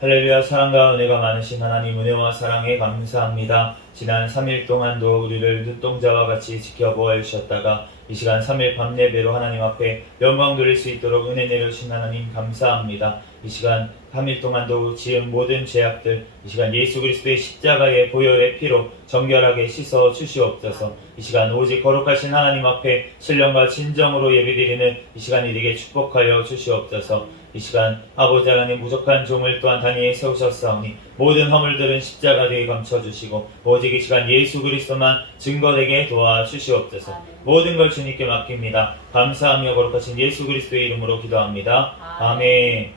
할렐루야. 사랑과 은혜가 많으신 하나님, 은혜와 사랑에 감사합니다. 지난 3일 동안도 우리를 눈동자와 같이 지켜보아 주셨다가 이 시간 3일 밤 예배로 하나님 앞에 영광 돌릴 수 있도록 은혜 내려주신 하나님 감사합니다. 이 시간 3일 동안도 지은 모든 죄악들 이 시간 예수 그리스도의 십자가의 보혈의 피로 정결하게 씻어 주시옵소서. 이 시간 오직 거룩하신 하나님 앞에 신령과 진정으로 예배드리는 이 시간이 되게 축복하여 주시옵소서. 이 시간 아버지 하나님 부족한 종을 또한 단위에 세우셨사오니 모든 허물들은 십자가 되게 감춰주시고 오직 이 시간 예수 그리스도만 증거되게 도와주시옵소서. 모든 걸 주님께 맡깁니다. 감사하며 거룩하신 예수 그리스도의 이름으로 기도합니다. 아멘.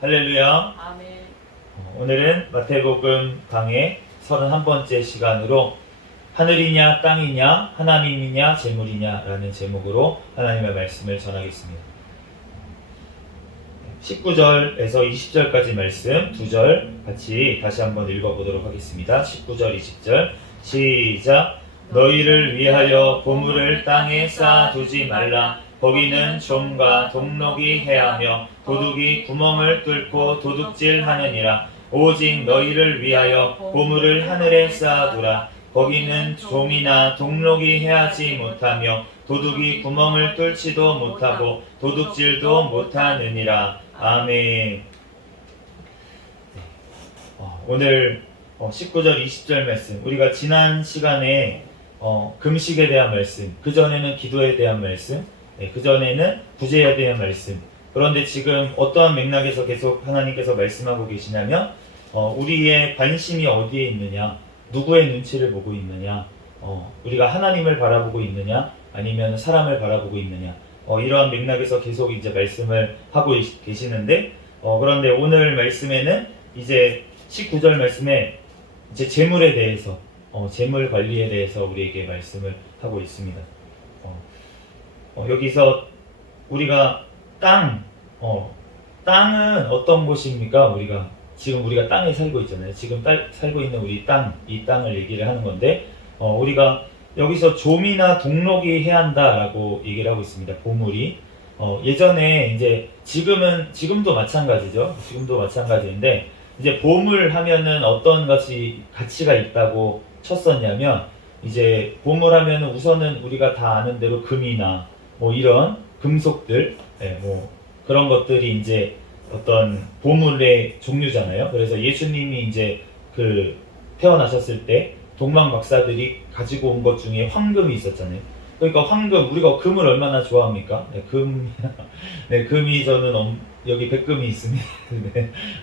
할렐루야. 아멘. 오늘은 마태복음 강의 31번째 시간으로 하늘이냐 땅이냐 하나님이냐 재물이냐 라는 제목으로 하나님의 말씀을 전하겠습니다. 19절에서 20절까지 말씀 2절 같이 다시 한번 읽어보도록 하겠습니다. 19절 20절 시작. 너희를 위하여 보물을 땅에 쌓아두지 말라. 거기는 좀과 동록이 해하며 도둑이 구멍을 뚫고 도둑질하느니라. 오직 너희를 위하여 보물을 하늘에 쌓아두라. 거기는 좀이나 동록이 해하지 못하며 도둑이 구멍을 뚫지도 못하고 도둑질도 못하느니라. 아멘. 오늘 19절 20절 말씀, 우리가 지난 시간에 금식에 대한 말씀, 그 전에는 기도에 대한 말씀, 그 전에는 구제에 대한 말씀. 그런데 지금 어떠한 맥락에서 계속 하나님께서 말씀하고 계시냐면 우리의 관심이 어디에 있느냐, 누구의 눈치를 보고 있느냐, 우리가 하나님을 바라보고 있느냐 아니면 사람을 바라보고 있느냐, 이러한 맥락에서 계속 이제 말씀을 하고 계시는데, 그런데 오늘 말씀에는 이제 19절 말씀에 이제 재물에 대해서, 재물 관리에 대해서 우리에게 말씀을 하고 있습니다. 여기서 우리가 땅은 어떤 곳입니까? 지금 우리가 땅에 살고 있잖아요. 지금 살고 있는 우리 이 땅을 얘기를 하는 건데, 우리가 여기서 좀이나 동록이 해야 한다라고 얘기를 하고 있습니다. 보물이. 예전에 이제 지금도 마찬가지죠. 지금도 마찬가지인데, 이제 보물 하면은 어떤 것이 가치가 있다고 쳤었냐면, 이제 보물 하면은 우선은 우리가 다 아는 대로 금이나 뭐 이런 금속들, 뭐 그런 것들이 이제 어떤 보물의 종류잖아요. 그래서 예수님이 이제 태어나셨을 때 동방 박사들이 가지고 온 것 중에 황금이 있었잖아요. 그러니까 황금, 우리가 금을 얼마나 좋아합니까? 금이 저는 여기 백금이 있습니다.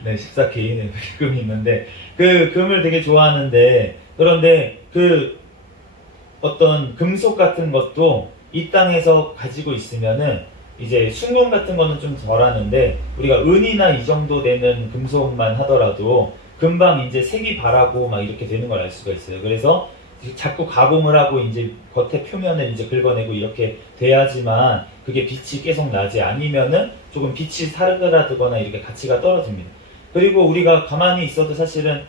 14K 백금이 있는데 그 금을 되게 좋아하는데, 그런데 어떤 금속 같은 것도 이 땅에서 가지고 있으면은 이제 순금 같은 거는 좀 덜하는데, 우리가 은이나 이 정도 되는 금속만 하더라도 금방 이제 색이 바라고 막 이렇게 되는 걸 알 수가 있어요. 그래서 자꾸 가공을 하고 이제 겉에 표면을 이제 긁어내고 이렇게 돼야지만 그게 빛이 계속 나지, 아니면은 조금 빛이 사그라들거나 이렇게 가치가 떨어집니다. 그리고 우리가 가만히 있어도 사실은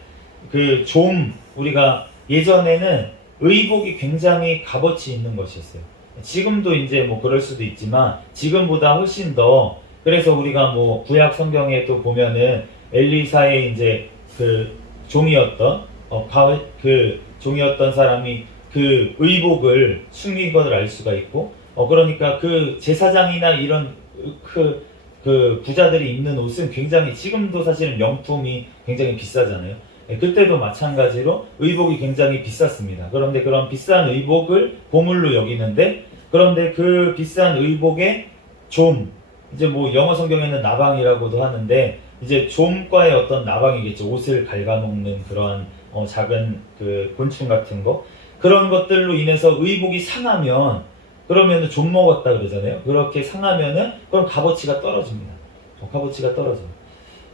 우리가 예전에는 의복이 굉장히 값어치 있는 것이었어요. 지금도 이제 뭐 그럴 수도 있지만 지금보다 훨씬 더, 그래서 우리가 뭐 구약 성경에 또 보면은 엘리사의 이제 종이었던 종이었던 사람이 그 의복을 숨긴 것을 알 수가 있고, 그러니까 그 제사장이나 이런 부자들이 입는 옷은 굉장히, 지금도 사실은 명품이 굉장히 비싸잖아요. 그때도 마찬가지로 의복이 굉장히 비쌌습니다. 그런데 그런 비싼 의복을 보물로 여기는데, 그런데 그 비싼 의복에 이제 뭐 영어 성경에는 나방이라고도 하는데, 이제 좀과의 어떤 나방이겠죠. 옷을 갉아먹는 그런 작은 곤충 같은 거, 그런 것들로 인해서 의복이 상하면, 그러면은 좀 먹었다 그러잖아요. 그렇게 상하면은 그럼 값어치가 떨어집니다. 값어치가 떨어져요.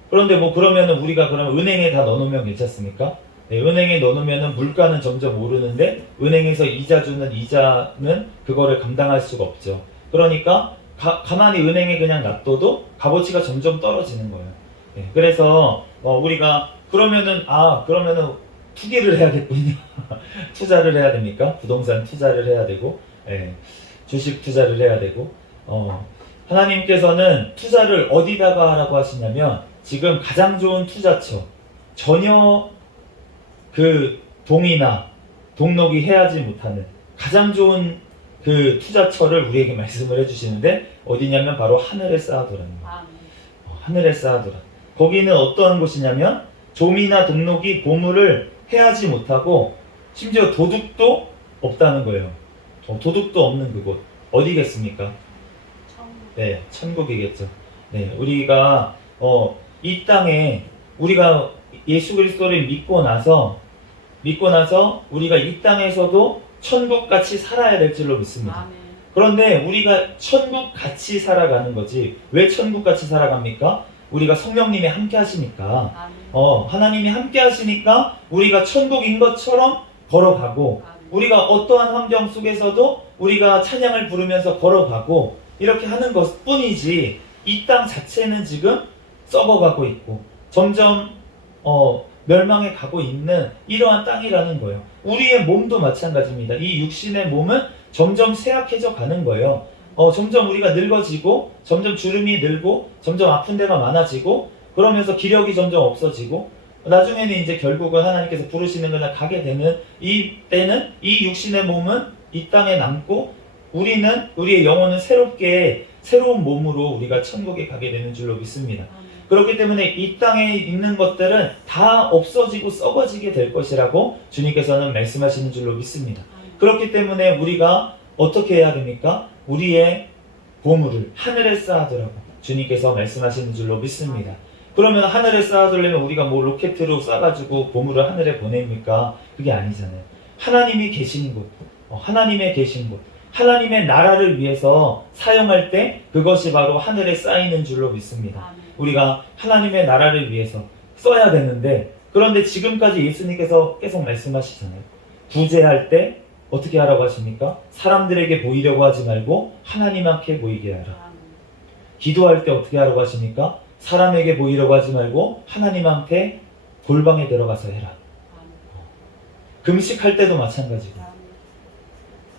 그런데 뭐 그러면은 우리가 그러면 은행에 다 넣어놓으면 괜찮습니까? 네, 은행에 넣어놓으면은 물가는 점점 오르는데 은행에서 이자 주는 이자는 그거를 감당할 수가 없죠. 그러니까 가만히 은행에 그냥 놔둬도 값어치가 점점 떨어지는 거예요. 네, 그래서 우리가 그러면은 투기를 해야겠군요. 투자를 해야 됩니까? 부동산 투자를 해야 되고, 주식 투자를 해야 되고, 하나님께서는 투자를 어디다가 하라고 하시냐면 지금 가장 좋은 투자처, 전혀 그 동이나 동록이 해하지 못하는 가장 좋은 그 투자처를 우리에게 말씀을 해주시는데 어디냐면 바로 하늘에 쌓아두라는 거예요. 하늘에 쌓아두라. 거기는 어떠한 곳이냐면 좀이나 동록이 보물을 해하지 못하고 심지어 도둑도 없다는 거예요. 도둑도 없는 그곳 어디겠습니까? 네, 천국이겠죠. 네, 우리가 이 땅에 우리가 예수 그리스도를 믿고 나서 우리가 이 땅에서도 천국같이 살아야 될 줄로 믿습니다. 그런데 우리가 천국같이 살아가는 거지. 왜 천국같이 살아갑니까? 우리가 성령님이 함께 하시니까 하나님이 함께 하시니까 우리가 천국인 것처럼 걸어가고 우리가 어떠한 환경 속에서도 우리가 찬양을 부르면서 걸어가고 이렇게 하는 것 뿐이지 이 땅 자체는 지금 썩어가고 있고 점점 멸망해 가고 있는 이러한 땅이라는 거예요. 우리의 몸도 마찬가지입니다. 이 육신의 몸은 점점 쇠약해져 가는 거예요. 점점 우리가 늙어지고 점점 주름이 늘고 점점 아픈 데가 많아지고 그러면서 기력이 점점 없어지고 나중에는 이제 결국은 하나님께서 부르시는 그날 가게 되는 이 때는 이 육신의 몸은 이 땅에 남고 우리의 영혼은 새로운 몸으로 우리가 천국에 가게 되는 줄로 믿습니다. 그렇기 때문에 이 땅에 있는 것들은 다 없어지고 썩어지게 될 것이라고 주님께서는 말씀하시는 줄로 믿습니다. 그렇기 때문에 우리가 어떻게 해야 됩니까? 우리의 보물을 하늘에 쌓아두라고 주님께서 말씀하시는 줄로 믿습니다. 그러면 하늘에 쌓아두려면 우리가 뭐 로켓으로 쏴가지고 보물을 하늘에 보냅니까? 그게 아니잖아요. 하나님이 계신 곳, 하나님의 계신 곳, 하나님의 나라를 위해서 사용할 때 그것이 바로 하늘에 쌓이는 줄로 믿습니다. 우리가 하나님의 나라를 위해서 써야 되는데 그런데 지금까지 예수님께서 계속 말씀하시잖아요. 구제할 때 어떻게 하라고 하십니까? 사람들에게 보이려고 하지 말고 하나님께 보이게 하라. 기도할 때 어떻게 하라고 하십니까? 사람에게 보이려고 하지 말고 하나님한테 골방에 들어가서 해라. 금식할 때도 마찬가지고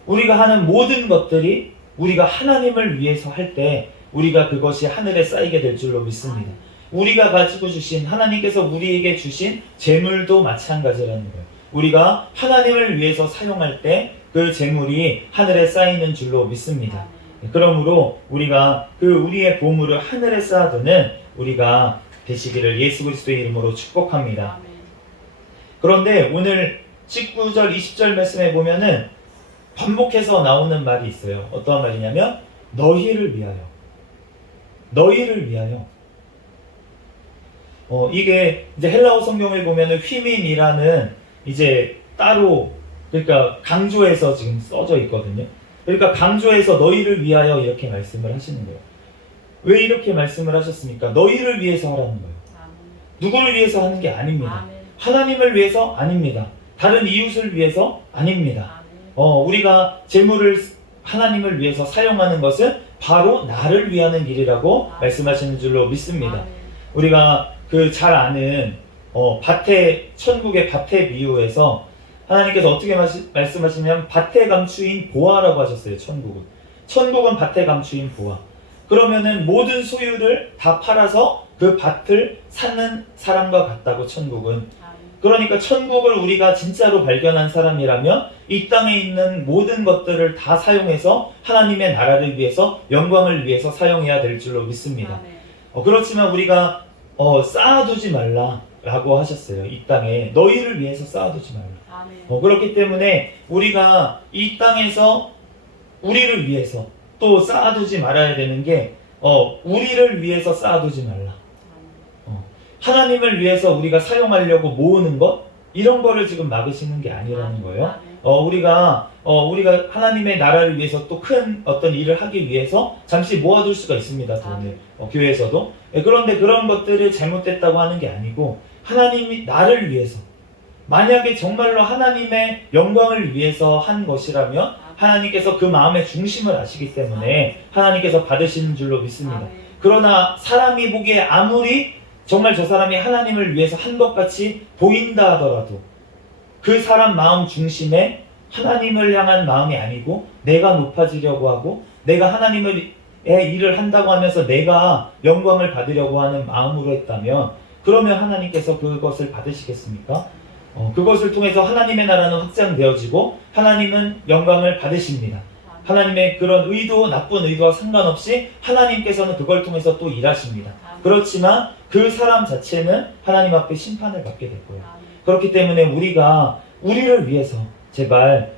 우리가 하는 모든 것들이 우리가 하나님을 위해서 할 때 우리가 그것이 하늘에 쌓이게 될 줄로 믿습니다. 우리가 가지고 주신 하나님께서 우리에게 주신 재물도 마찬가지라는 거예요. 우리가 하나님을 위해서 사용할 때 그 재물이 하늘에 쌓이는 줄로 믿습니다. 그러므로 우리가 그 우리의 보물을 하늘에 쌓아두는 우리가 되시기를 예수 그리스도의 이름으로 축복합니다. 그런데 오늘 19절 20절 말씀에 보면은 반복해서 나오는 말이 있어요. 어떠한 말이냐면 너희를 위하여. 이게 이제 헬라어 성경을 보면은 휘민이라는 이제 따로 그러니까 강조해서 지금 써져 있거든요. 그러니까 강조해서 너희를 위하여 이렇게 말씀을 하시는 거예요. 왜 이렇게 말씀을 하셨습니까? 너희를 위해서 하라는 거예요. 누구를 위해서 하는 게 아닙니다. 하나님을 위해서 아닙니다. 다른 이웃을 위해서 아닙니다. 우리가 재물을 하나님을 위해서 사용하는 것은 바로 나를 위하는 길이라고 말씀하시는 줄로 믿습니다. 우리가 그 잘 아는 천국의 밭의 비유에서 하나님께서 어떻게 말씀하시냐면 밭에 감추인 보화라고 하셨어요. 천국은 밭에 감추인 보화. 그러면은 모든 소유를 다 팔아서 그 밭을 사는 사람과 같다고 천국은. 그러니까 천국을 우리가 진짜로 발견한 사람이라면 이 땅에 있는 모든 것들을 다 사용해서 하나님의 나라를 위해서 영광을 위해서 사용해야 될 줄로 믿습니다. 그렇지만 우리가 쌓아두지 말라라고 하셨어요. 이 땅에 너희를 위해서 쌓아두지 말라. 그렇기 때문에 우리가 이 땅에서 우리를 위해서 또 쌓아두지 말아야 되는 게 우리를 위해서 쌓아두지 말라. 하나님을 위해서 우리가 사용하려고 모으는 것 이런 거를 지금 막으시는 게 아니라는 거예요. 우리가 하나님의 나라를 위해서 또 큰 어떤 일을 하기 위해서 잠시 모아둘 수가 있습니다. 돈을 교회에서도. 그런데 그런 것들이 잘못됐다고 하는 게 아니고 하나님이 나를 위해서 만약에 정말로 하나님의 영광을 위해서 한 것이라면 하나님께서 그 마음의 중심을 아시기 때문에 하나님께서 받으시는 줄로 믿습니다. 그러나 사람이 보기에 아무리 정말 저 사람이 하나님을 위해서 한 것 같이 보인다 하더라도 그 사람 마음 중심에 하나님을 향한 마음이 아니고 내가 높아지려고 하고 내가 하나님을 일을 한다고 하면서 내가 영광을 받으려고 하는 마음으로 했다면 그러면 하나님께서 그것을 받으시겠습니까? 그것을 통해서 하나님의 나라는 확장되어지고 하나님은 영광을 받으십니다. 하나님의 그런 의도, 나쁜 의도와 상관없이 하나님께서는 그걸 통해서 또 일하십니다. 그렇지만 그 사람 자체는 하나님 앞에 심판을 받게 될 거예요. 그렇기 때문에 우리가 우리를 위해서 제발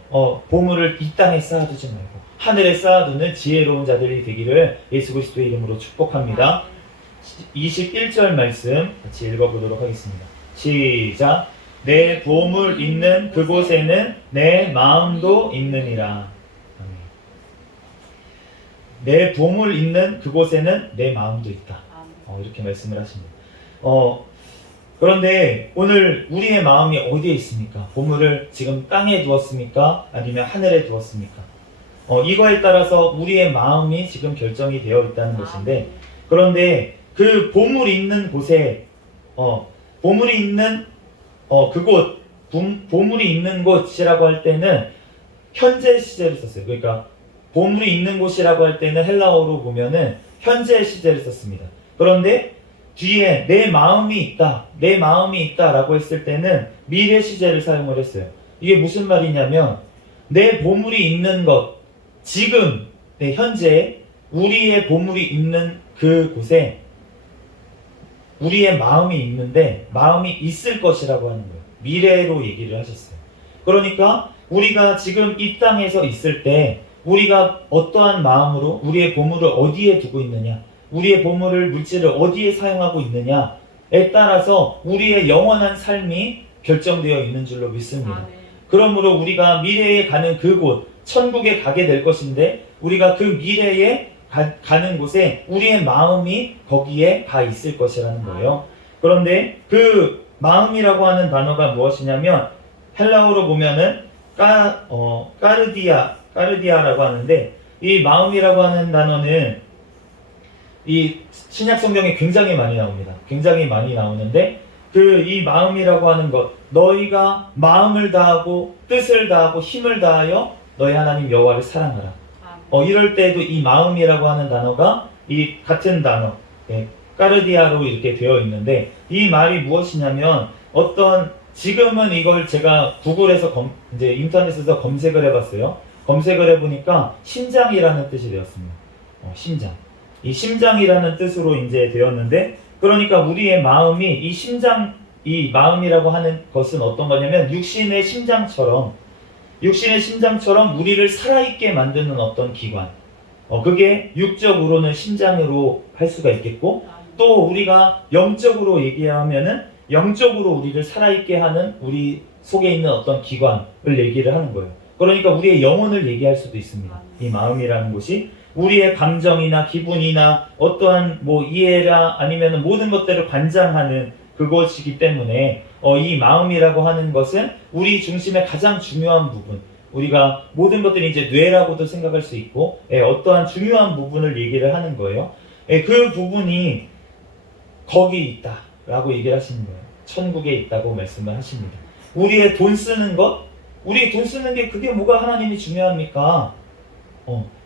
보물을 이 땅에 쌓아두지 말고 하늘에 쌓아두는 지혜로운 자들이 되기를 예수 그리스도의 이름으로 축복합니다. 21절 말씀 같이 읽어보도록 하겠습니다. 시작. 내 보물 있는 그곳에는 내 마음도 있느니라. 내 보물 있는 그곳에는 내 마음도 있다. 이렇게 말씀을 하십니다. 그런데 오늘 우리의 마음이 어디에 있습니까? 보물을 지금 땅에 두었습니까? 아니면 하늘에 두었습니까? 이거에 따라서 우리의 마음이 지금 결정이 되어 있다는 것인데, 그런데 그 보물이 있는 곳에 보물이 있는 그곳, 보물이 있는 곳이라고 할 때는 현재 시제를 썼어요. 그러니까 보물이 있는 곳이라고 할 때는 헬라어로 보면은 현재 시제를 썼습니다. 그런데 뒤에 내 마음이 있다, 내 마음이 있다라고 했을 때는 미래 시제를 사용을 했어요. 이게 무슨 말이냐면 내 보물이 있는 것, 지금 현재 우리의 보물이 있는 그곳에 우리의 마음이 있는데 마음이 있을 것이라고 하는 거예요. 미래로 얘기를 하셨어요. 그러니까 우리가 지금 이 땅에서 있을 때 우리가 어떠한 마음으로 우리의 보물을 어디에 두고 있느냐, 우리의 보물을 물질을 어디에 사용하고 있느냐에 따라서 우리의 영원한 삶이 결정되어 있는 줄로 믿습니다. 그러므로 우리가 미래에 가는 그곳, 천국에 가게 될 것인데 우리가 그 미래에 가는 곳에 우리의 마음이 거기에 가 있을 것이라는 거예요. 그런데 그 마음이라고 하는 단어가 무엇이냐면 헬라어로 보면은 까르디아라고 하는데, 이 마음이라고 하는 단어는 이 신약 성경에 굉장히 많이 나옵니다. 굉장히 많이 나오는데 이 마음이라고 하는 것, 너희가 마음을 다하고 뜻을 다하고 힘을 다하여 너희 하나님 여호와를 사랑하라. 이럴 때도 이 마음이라고 하는 단어가 이 같은 단어 까르디아로 이렇게 되어 있는데, 이 말이 무엇이냐면 지금은 이걸 제가 구글에서 이제 인터넷에서 검색을 해봤어요. 검색을 해보니까 심장이라는 뜻이 되었습니다. 심장. 이 심장이라는 뜻으로 이제 되었는데, 그러니까 우리의 마음이 이 마음이라고 하는 것은 어떤 거냐면 육신의 심장처럼 우리를 살아있게 만드는 어떤 기관. 그게 육적으로는 심장으로 할 수가 있겠고, 또 우리가 영적으로 얘기하면은 영적으로 우리를 살아있게 하는 우리 속에 있는 어떤 기관을 얘기를 하는 거예요. 그러니까 우리의 영혼을 얘기할 수도 있습니다. 이 마음이라는 곳이 우리의 감정이나 기분이나 어떠한 이해라 아니면 모든 것들을 관장하는 그것이기 때문에 이 마음이라고 하는 것은 우리 중심의 가장 중요한 부분, 우리가 모든 것들이 이제 뇌라고도 생각할 수 있고 어떠한 중요한 부분을 얘기를 하는 거예요. 그 부분이 거기 있다라고 얘기를 하시는 거예요. 천국에 있다고 말씀을 하십니다. 우리의 돈 쓰는 것, 우리 돈 쓰는 게 그게 뭐가 하나님이 중요합니까?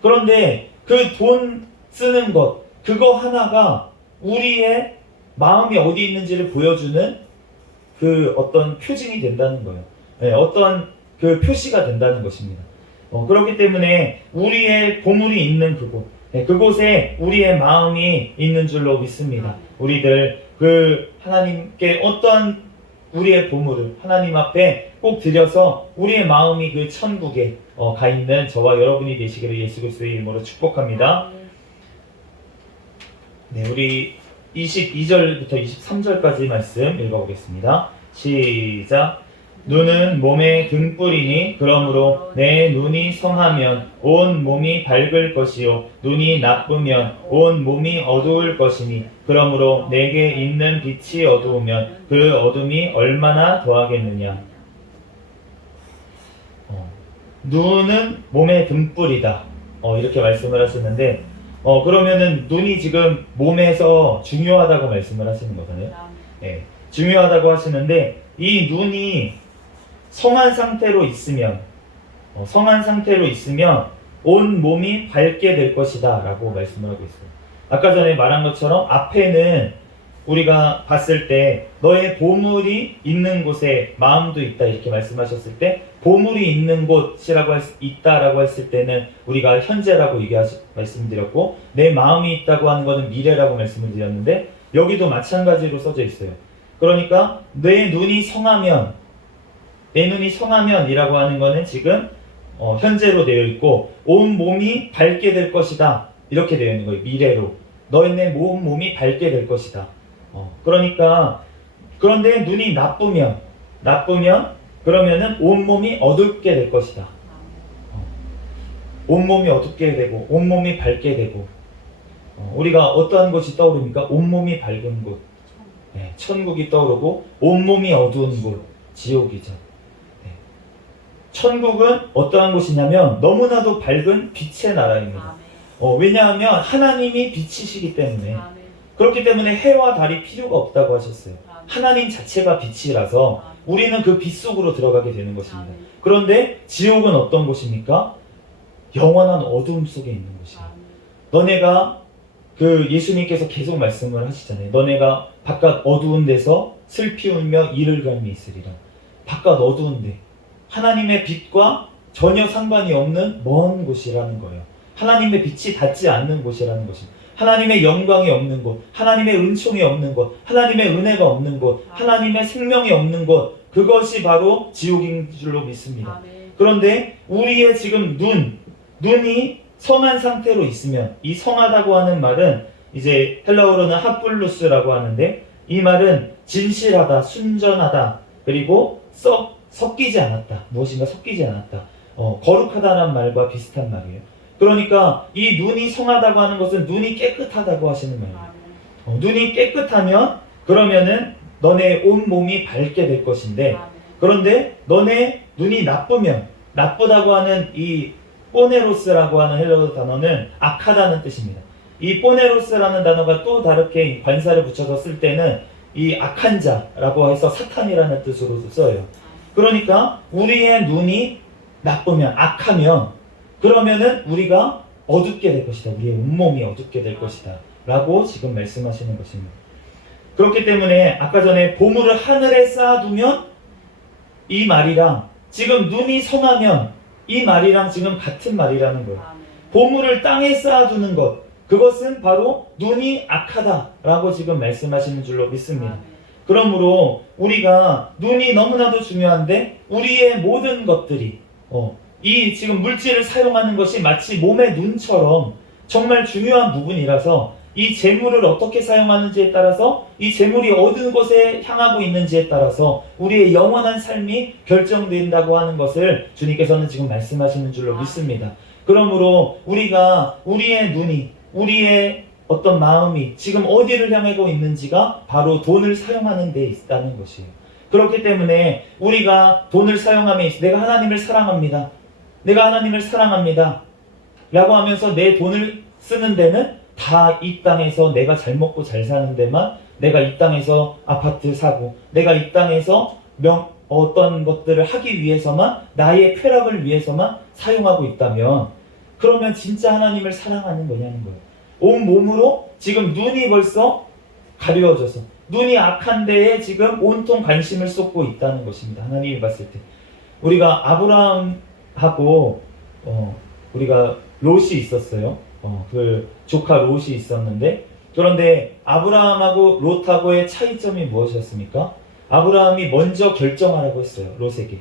그런데 그 돈 쓰는 것, 그거 하나가 우리의 마음이 어디 있는지를 보여주는 그 어떤 표징이 된다는 거예요. 어떤 그 표시가 된다는 것입니다. 그렇기 때문에 우리의 보물이 있는 그곳에 우리의 마음이 있는 줄로 믿습니다. 우리들 하나님께 어떠한 우리의 보물을 하나님 앞에 꼭 드려서 우리의 마음이 그 천국에 가 있는 저와 여러분이 되시기를 예수 그리스도의 이름으로 축복합니다. 우리 22절부터 23절까지 말씀 읽어보겠습니다. 시작. 눈은 몸의 등불이니 그러므로 내 눈이 성하면 온 몸이 밝을 것이요 눈이 나쁘면 온 몸이 어두울 것이니 그러므로 내게 있는 빛이 어두우면 그 어둠이 얼마나 더하겠느냐. 눈은 몸의 등불이다. 이렇게 말씀을 하시는데 그러면은 눈이 지금 몸에서 중요하다고 말씀을 하시는 거잖아요. 중요하다고 하시는데 이 눈이 성한 상태로 있으면 온 몸이 밝게 될 것이다 라고 말씀을 하고 있어요. 아까 전에 말한 것처럼 앞에는 우리가 봤을 때 너의 보물이 있는 곳에 마음도 있다 이렇게 말씀하셨을 때 보물이 있는 곳이라고 있다라고 했을 때는 우리가 현재라고 말씀드렸고 내 마음이 있다고 하는 것은 미래라고 말씀을 드렸는데 여기도 마찬가지로 써져 있어요. 그러니까 내 눈이 성하면 이라고 하는 거는 지금 현재로 되어 있고 온 몸이 밝게 될 것이다 이렇게 되어 있는 거예요. 미래로 너의 몸이 밝게 될 것이다. 그러니까 그런데 눈이 나쁘면 그러면은 온몸이 어둡게 될 것이다. 온몸이 어둡게 되고 온몸이 밝게 되고 우리가 어떠한 것이 떠오릅니까? 온몸이 밝은 곳, 네, 천국이 떠오르고 온몸이 어두운 곳, 지옥이죠. 네. 천국은 어떠한 곳이냐면 너무나도 밝은 빛의 나라입니다. 왜냐하면 하나님이 빛이시기 때문에 그렇기 때문에 해와 달이 필요가 없다고 하셨어요. 하나님 자체가 빛이라서 우리는 그 빛 속으로 들어가게 되는 것입니다. 그런데 지옥은 어떤 곳입니까? 영원한 어둠 속에 있는 곳이에요. 너네가 예수님께서 계속 말씀을 하시잖아요. 너네가 바깥 어두운 데서 슬피 울며 이를 갈미 있으리라. 바깥 어두운데 하나님의 빛과 전혀 상관이 없는 먼 곳이라는 거예요. 하나님의 빛이 닿지 않는 곳이라는 것입니다. 하나님의 영광이 없는 곳, 하나님의 은총이 없는 곳, 하나님의 은혜가 없는 곳, 하나님의 생명이 없는 곳, 그것이 바로 지옥인 줄로 믿습니다. 그런데 우리의 지금 눈이 성한 상태로 있으면, 이 성하다고 하는 말은 이제 헬라어로는 하플루스라고 하는데 이 말은 진실하다, 순전하다, 그리고 섞이지 않았다, 무엇인가 섞이지 않았다, 거룩하다는 말과 비슷한 말이에요. 그러니까 이 눈이 성하다고 하는 것은 눈이 깨끗하다고 하시는 말이에요. 눈이 깨끗하면 그러면은 너네 온 몸이 밝게 될 것인데, 그런데 너네 눈이 나쁘면, 나쁘다고 하는 이 포네로스라고 하는 헬라어 단어는 악하다는 뜻입니다. 이 포네로스라는 단어가 또 다르게 관사를 붙여서 쓸 때는 이 악한 자라고 해서 사탄이라는 뜻으로 써요. 그러니까 우리의 눈이 나쁘면, 악하면, 그러면은 우리가 어둡게 될 것이다. 우리의 온몸이 어둡게 될 것이다. 라고 지금 말씀하시는 것입니다. 그렇기 때문에 아까 전에 보물을 하늘에 쌓아두면 이 말이랑 지금 눈이 성하면 이 말이랑 지금 같은 말이라는 거예요. 보물을 땅에 쌓아두는 것, 그것은 바로 눈이 악하다라고 지금 말씀하시는 줄로 믿습니다. 그러므로 우리가 눈이 너무나도 중요한데 우리의 모든 것들이 이 지금 물질을 사용하는 것이 마치 몸의 눈처럼 정말 중요한 부분이라서 이 재물을 어떻게 사용하는지에 따라서 이 재물이 어느 곳에 향하고 있는지에 따라서 우리의 영원한 삶이 결정된다고 하는 것을 주님께서는 지금 말씀하시는 줄로 믿습니다. 그러므로 우리가 우리의 눈이, 우리의 어떤 마음이 지금 어디를 향하고 있는지가 바로 돈을 사용하는 데 있다는 것이에요. 그렇기 때문에 우리가 돈을 사용함에 있어 내가 하나님을 사랑합니다. 내가 하나님을 사랑합니다. 라고 하면서 내 돈을 쓰는 데는 다 이 땅에서 내가 잘 먹고 잘 사는 데만, 내가 이 땅에서 아파트 사고, 내가 이 땅에서 어떤 것들을 하기 위해서만, 나의 쾌락을 위해서만 사용하고 있다면 그러면 진짜 하나님을 사랑하는 거냐는 거예요. 온 몸으로 지금 눈이 벌써 가려워져서 눈이 악한 데에 지금 온통 관심을 쏟고 있다는 것입니다. 하나님이 봤을 때 우리가 아브라함하고 우리가 롯이 있었어요. 그 조카 롯이 있었는데, 그런데 아브라함하고 롯하고의 차이점이 무엇이었습니까? 아브라함이 먼저 결정하라고 했어요. 롯에게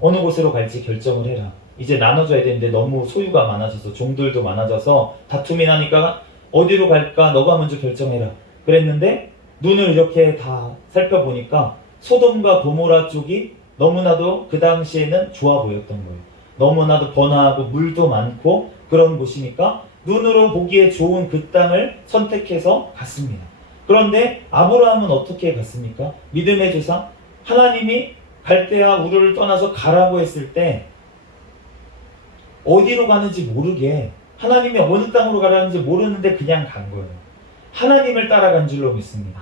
어느 곳으로 갈지 결정을 해라. 이제 나눠줘야 되는데 너무 소유가 많아져서, 종들도 많아져서 다툼이 나니까 어디로 갈까 너가 먼저 결정해라 그랬는데, 눈을 이렇게 다 살펴보니까 소돔과 고모라 쪽이 너무나도 그 당시에는 좋아 보였던 거예요. 너무나도 번화하고 물도 많고 그런 곳이니까 눈으로 보기에 좋은 그 땅을 선택해서 갔습니다. 그런데 아브라함은 어떻게 갔습니까? 믿음의 조상, 하나님이 갈대아 우르를 떠나서 가라고 했을 때 어디로 가는지 모르게, 하나님이 어느 땅으로 가라는지 모르는데 그냥 간 거예요. 하나님을 따라간 줄로 믿습니다.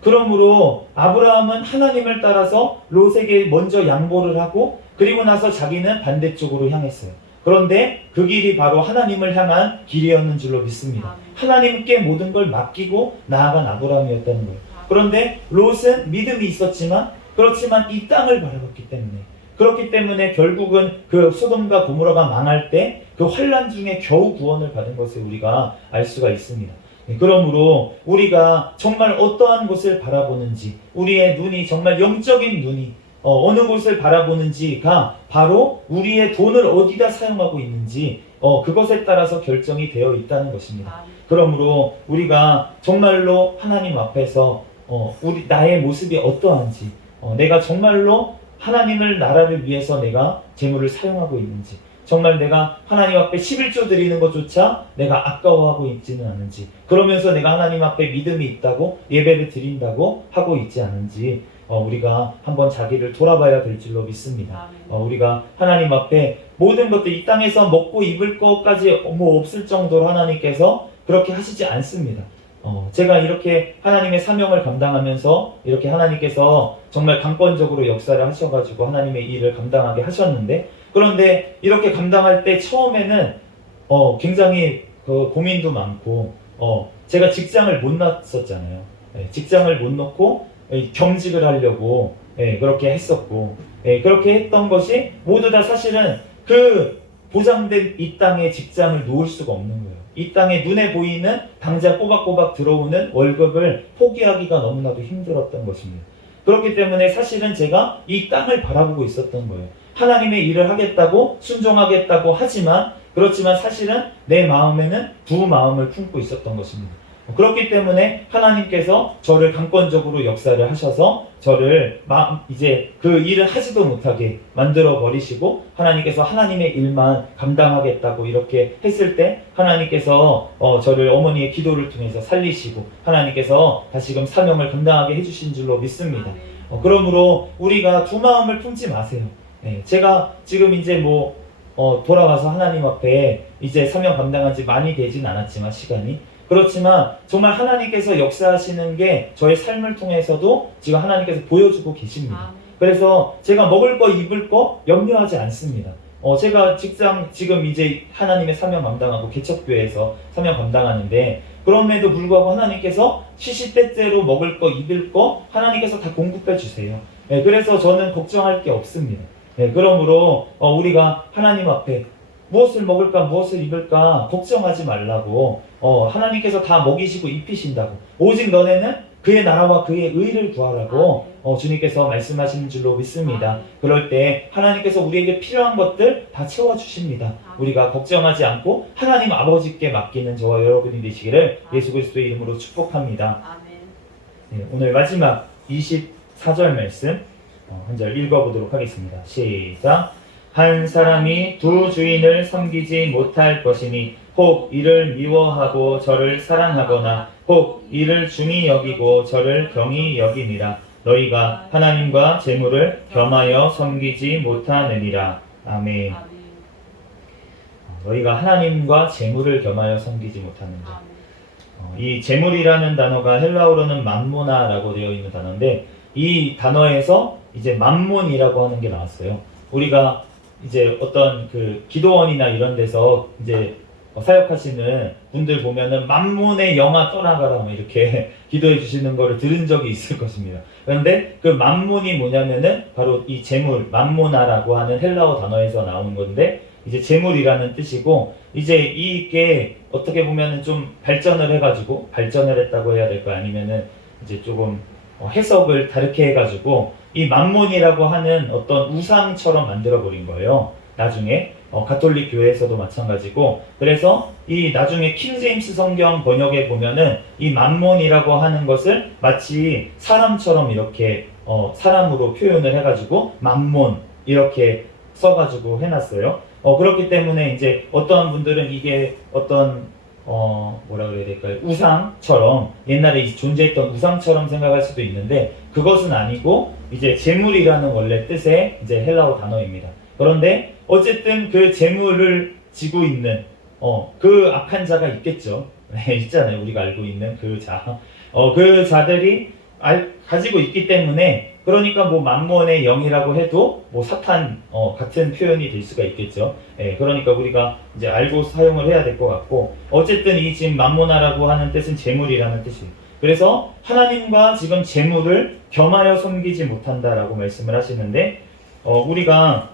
그러므로 아브라함은 하나님을 따라서 롯에게 먼저 양보를 하고, 그리고 나서 자기는 반대쪽으로 향했어요. 그런데 그 길이 바로 하나님을 향한 길이었는 줄로 믿습니다. 하나님께 모든 걸 맡기고 나아간 아브라함이었다는 거예요. 그런데 롯은 믿음이 있었지만 그렇지만 이 땅을 바라봤기 때문에 그렇기 때문에 결국은 그 소돔과 고모라가 망할 때 그 환난 중에 겨우 구원을 받은 것을 우리가 알 수가 있습니다. 그러므로 우리가 정말 어떠한 곳을 바라보는지 우리의 눈이 정말 영적인 눈이 어느 곳을 바라보는지가 바로 우리의 돈을 어디다 사용하고 있는지 그것에 따라서 결정이 되어 있다는 것입니다. 그러므로 우리가 정말로 하나님 앞에서 나의 모습이 어떠한지 내가 정말로 하나님을 나라를 위해서 내가 재물을 사용하고 있는지 정말 내가 하나님 앞에 11조 드리는 것조차 내가 아까워하고 있지는 않은지 그러면서 내가 하나님 앞에 믿음이 있다고 예배를 드린다고 하고 있지 않은지 우리가 한번 자기를 돌아봐야 될 줄로 믿습니다. 우리가 하나님 앞에 모든 것들 이 땅에서 먹고 입을 것까지 없을 정도로 하나님께서 그렇게 하시지 않습니다. 제가 이렇게 하나님의 사명을 감당하면서 이렇게 하나님께서 정말 강권적으로 역사를 하셔가지고 하나님의 일을 감당하게 하셨는데 그런데 이렇게 감당할 때 처음에는 굉장히 고민도 많고 제가 직장을 못 놨었잖아요. 직장을 못 놓고 겸직을 하려고 그렇게 했었고 그렇게 했던 것이 모두 다 사실은 그 보장된 이 땅에 직장을 놓을 수가 없는 거예요. 이 땅에 눈에 보이는 당장 꼬박꼬박 들어오는 월급을 포기하기가 너무나도 힘들었던 것입니다. 그렇기 때문에 사실은 제가 이 땅을 바라보고 있었던 거예요. 하나님의 일을 하겠다고 순종하겠다고 하지만 그렇지만 사실은 내 마음에는 두 마음을 품고 있었던 것입니다. 그렇기 때문에 하나님께서 저를 강권적으로 역사를 하셔서 저를 이제 그 일을 하지도 못하게 만들어 버리시고 하나님께서 하나님의 일만 감당하겠다고 이렇게 했을 때 하나님께서 저를 어머니의 기도를 통해서 살리시고 하나님께서 다시금 사명을 감당하게 해주신 줄로 믿습니다. 그러므로 우리가 두 마음을 품지 마세요. 제가 지금 이제 돌아가서 하나님 앞에 이제 사명 감당한 지 많이 되진 않았지만 시간이 그렇지만 정말 하나님께서 역사하시는 게 저의 삶을 통해서도 지금 하나님께서 보여주고 계십니다. 그래서 제가 먹을 거 입을 거 염려하지 않습니다. 제가 직장 지금 이제 하나님의 사명 감당하고 개척교회에서 사명 감당하는데 그럼에도 불구하고 하나님께서 시시때때로 먹을 거 입을 거 하나님께서 다 공급해 주세요. 그래서 저는 걱정할 게 없습니다. 그러므로 우리가 하나님 앞에 무엇을 먹을까 무엇을 입을까 걱정하지 말라고 하나님께서 다 먹이시고 입히신다고 오직 너네는 그의 나라와 그의 의를 구하라고 주님께서 말씀하시는 줄로 믿습니다. 그럴 때 하나님께서 우리에게 필요한 것들 다 채워주십니다. 우리가 걱정하지 않고 하나님 아버지께 맡기는 저와 여러분이 되시기를 예수 그리스도의 이름으로 축복합니다. 오늘 마지막 24절 말씀 한 절 읽어보도록 하겠습니다. 시작. 한 사람이 두 주인을 섬기지 못할 것이니 혹 이를 미워하고 저를 사랑하거나 혹 이를 중히 여기고 저를 경히 여기니라. 너희가 하나님과 재물을 겸하여 섬기지 못하느니라. 아멘. 너희가 하나님과 재물을 겸하여 섬기지 못하느니라. 이 재물이라는 단어가 헬라어로는 맘모나라고 되어 있는 단어인데 이 단어에서 이제 맘몬이라고 하는 게 나왔어요. 우리가 이제 어떤 그 기도원이나 이런 데서 이제 사역하시는 분들 보면은 맘몬의 영아 떠나가라 뭐 이렇게 기도해 주시는 거를 들은 적이 있을 것입니다. 그런데 그 맘몬이 뭐냐면은 바로 이 재물, 맘모나라고 하는 헬라어 단어에서 나온 건데 이제 재물이라는 뜻이고 이제 이게 어떻게 보면은 좀 발전을 해가지고 발전을 했다고 해야 될까 아니면은 이제 조금 해석을 다르게 해가지고 이 맘몬이라고 하는 어떤 우상처럼 만들어버린 거예요. 나중에 가톨릭 교회에서도 마찬가지고 그래서 이 나중에 킹제임스 성경 번역에 보면은 이 맘몬이라고 하는 것을 마치 사람처럼 이렇게 사람으로 표현을 해가지고 맘몬 이렇게 써가지고 해놨어요. 그렇기 때문에 이제 어떠한 분들은 이게 어떤 뭐라 그래야 될까요? 우상처럼 옛날에 존재했던 우상처럼 생각할 수도 있는데 그것은 아니고 이제 재물이라는 원래 뜻의 이제 헬라어 단어입니다. 그런데 어쨌든 그 재물을 지고 있는 그 악한 자가 있겠죠. 있잖아요. 우리가 알고 있는 그 자. 그 자들이 가지고 있기 때문에 그러니까 뭐 만몬의 영이라고 해도 뭐 사탄 같은 표현이 될 수가 있겠죠. 예, 그러니까 우리가 이제 알고 사용을 해야 될 것 같고, 어쨌든 이 지금 만모나라고 하는 뜻은 재물이라는 뜻이에요. 그래서 하나님과 지금 재물을 겸하여 섬기지 못한다라고 말씀을 하시는데, 우리가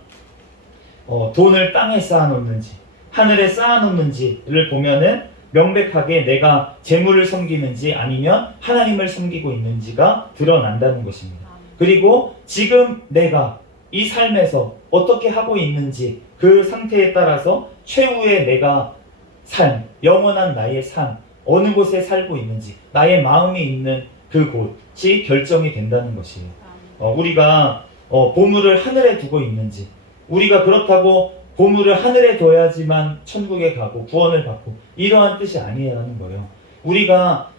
돈을 땅에 쌓아놓는지 하늘에 쌓아놓는지를 보면은 명백하게 내가 재물을 섬기는지 아니면 하나님을 섬기고 있는지가 드러난다는 것입니다. 그리고 지금 내가 이 삶에서 어떻게 하고 있는지 그 상태에 따라서 최후의 내가 삶, 영원한 나의 삶, 어느 곳에 살고 있는지, 나의 마음이 있는 그곳이 결정이 된다는 것이에요. 우리가 보물을 하늘에 두고 있는지, 우리가 그렇다고 보물을 하늘에 둬야지만 천국에 가고 구원을 받고 이러한 뜻이 아니라는 거예요. 우리가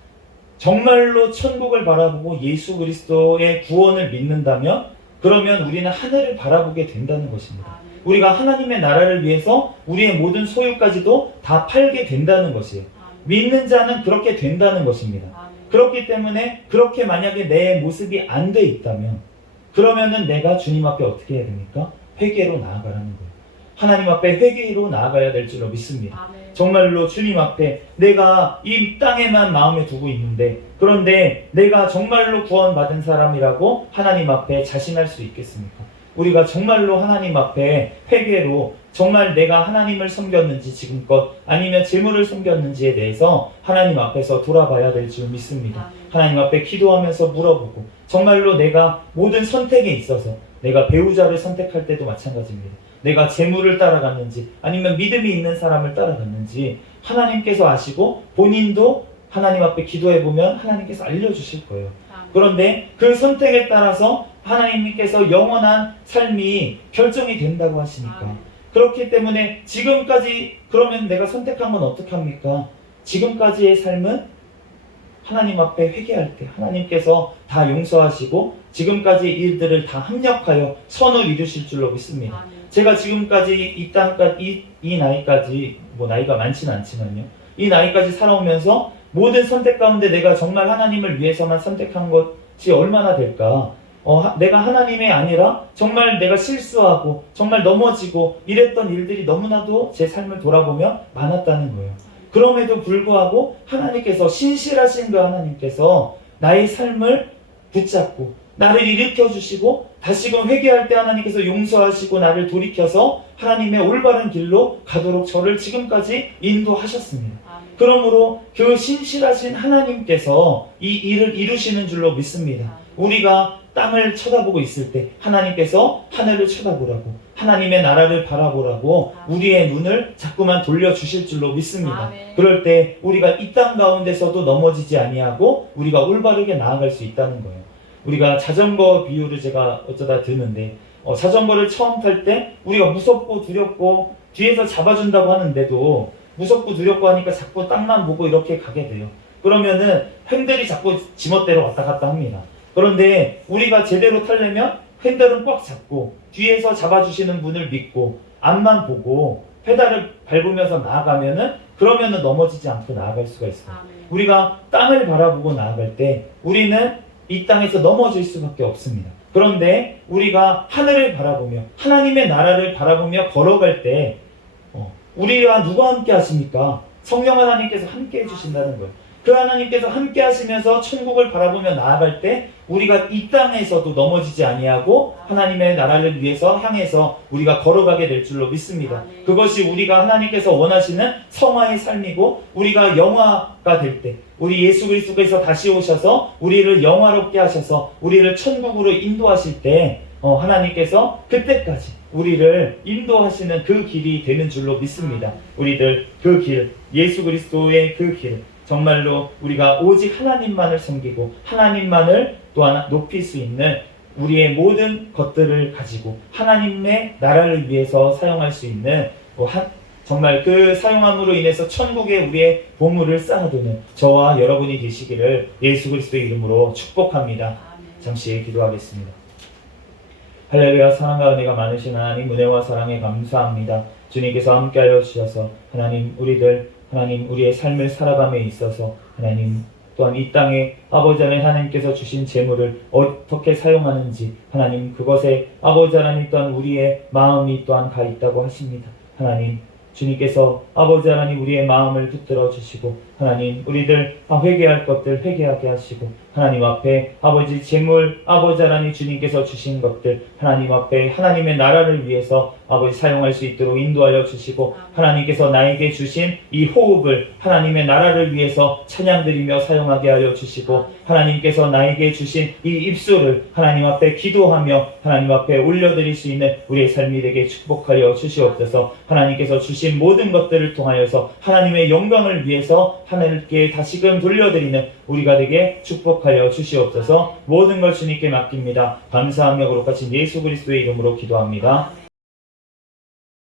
정말로 천국을 바라보고 예수 그리스도의 구원을 믿는다면 그러면 우리는 하늘을 바라보게 된다는 것입니다. 우리가 하나님의 나라를 위해서 우리의 모든 소유까지도 다 팔게 된다는 것이에요. 믿는 자는 그렇게 된다는 것입니다. 그렇기 때문에 그렇게 만약에 내 모습이 안 돼 있다면 그러면은 내가 주님 앞에 어떻게 해야 됩니까? 회개로 나아가라는 거예요. 하나님 앞에 회개로 나아가야 될 줄로 믿습니다. 정말로 주님 앞에 내가 이 땅에만 마음에 두고 있는데, 그런데 내가 정말로 구원받은 사람이라고 하나님 앞에 자신할 수 있겠습니까? 우리가 정말로 하나님 앞에 회개로 정말 내가 하나님을 섬겼는지 지금껏 아니면 재물을 섬겼는지에 대해서 하나님 앞에서 돌아봐야 될 줄 믿습니다. 하나님 앞에 기도하면서 물어보고, 정말로 내가 모든 선택에 있어서 내가 배우자를 선택할 때도 마찬가지입니다. 내가 재물을 따라갔는지 아니면 믿음이 있는 사람을 따라갔는지 하나님께서 아시고 본인도 하나님 앞에 기도해보면 하나님께서 알려주실 거예요. 그런데 그 선택에 따라서 하나님께서 영원한 삶이 결정이 된다고 하시니까, 그렇기 때문에 지금까지 그러면 내가 선택한 건 어떻게 합니까? 지금까지의 삶은 하나님 앞에 회개할 때 하나님께서 다 용서하시고 지금까지 일들을 다 합력하여 선을 이루실 줄로 믿습니다. 제가 지금까지 이 땅까지 이 나이까지, 뭐 나이가 많지는 않지만요, 이 나이까지 살아오면서 모든 선택 가운데 내가 정말 하나님을 위해서만 선택한 것이 얼마나 될까? 내가 하나님이 아니라 정말 내가 실수하고 정말 넘어지고 이랬던 일들이 너무나도 제 삶을 돌아보면 많았다는 거예요. 그럼에도 불구하고 하나님께서, 신실하신 그 하나님께서 나의 삶을 붙잡고 나를 일으켜 주시고 다시금 회개할 때 하나님께서 용서하시고 나를 돌이켜서 하나님의 올바른 길로 가도록 저를 지금까지 인도하셨습니다. 그러므로 그 신실하신 하나님께서 이 일을 이루시는 줄로 믿습니다. 우리가 땅을 쳐다보고 있을 때 하나님께서 하늘을 쳐다보라고, 하나님의 나라를 바라보라고 우리의 눈을 자꾸만 돌려주실 줄로 믿습니다. 그럴 때 우리가 이 땅 가운데서도 넘어지지 아니하고 우리가 올바르게 나아갈 수 있다는 거예요. 우리가 자전거 비유를 제가 어쩌다 드는데, 자전거를 처음 탈 때 우리가 무섭고 두렵고 뒤에서 잡아준다고 하는데도 무섭고 두렵고 하니까 자꾸 땅만 보고 이렇게 가게 돼요. 그러면은 핸들이 자꾸 지멋대로 왔다 갔다 합니다. 그런데 우리가 제대로 타려면 핸들은 꽉 잡고 뒤에서 잡아주시는 분을 믿고 앞만 보고 페달을 밟으면서 나아가면은, 그러면은 넘어지지 않고 나아갈 수가 있어요. 우리가 땅을 바라보고 나아갈 때 우리는 이 땅에서 넘어질 수밖에 없습니다. 그런데 우리가 하늘을 바라보며 하나님의 나라를 바라보며 걸어갈 때 우리와 누가 함께 하십니까? 성령 하나님께서 함께 해주신다는 거예요. 그 하나님께서 함께 하시면서 천국을 바라보며 나아갈 때 우리가 이 땅에서도 넘어지지 아니하고 하나님의 나라를 위해서 향해서 우리가 걸어가게 될 줄로 믿습니다. 그것이 우리가 하나님께서 원하시는 성화의 삶이고, 우리가 영화가 될 때 우리 예수 그리스도께서 다시 오셔서 우리를 영화롭게 하셔서 우리를 천국으로 인도하실 때 하나님께서 그때까지 우리를 인도하시는 그 길이 되는 줄로 믿습니다. 우리들 그 길, 예수 그리스도의 그 길, 정말로 우리가 오직 하나님만을 섬기고 하나님만을 또한 높일 수 있는 우리의 모든 것들을 가지고 하나님의 나라를 위해서 사용할 수 있는 정말 그 사용함으로 인해서 천국에 우리의 보물을 쌓아두는 저와 여러분이 되시기를 예수 그리스도의 이름으로 축복합니다. 잠시 기도하겠습니다. 할렐루야. 사랑과 은혜가 많으신 하나님, 은혜와 사랑에 감사합니다. 주님께서 함께하여 주셔서 하나님, 우리의 삶을 살아감에 있어서 하나님 또한 이 땅에 아버지 하나님 하나님께서 주신 재물을 어떻게 사용하는지 하나님 그것에 아버지 하나님 또한 우리의 마음이 또한 가 있다고 하십니다. 하나님 주님께서 아버지 하나님 우리의 마음을 붙들어 주시고 하나님 우리들 회개할 것들 회개하게 하시고 하나님 앞에 아버지 재물 아버지 하나님 주님께서 주신 것들 하나님 앞에 하나님의 나라를 위해서 아버지 사용할 수 있도록 인도하여 주시고 하나님께서 나에게 주신 이 호흡을 하나님의 나라를 위해서 찬양드리며 사용하게 하여 주시고 하나님께서 나에게 주신 이 입술을 하나님 앞에 기도하며 하나님 앞에 올려드릴 수 있는 우리의 삶이 되게 축복하여 주시옵소서. 하나님께서 주신 모든 것들을 통하여서 하나님의 영광을 위해서 하나님께 다시금 돌려드리는 우리가 되게 축복하여 주시옵소서. 모든 걸 주님께 맡깁니다. 감사하며 거룩하신 예수 그리스도의 이름으로 기도합니다.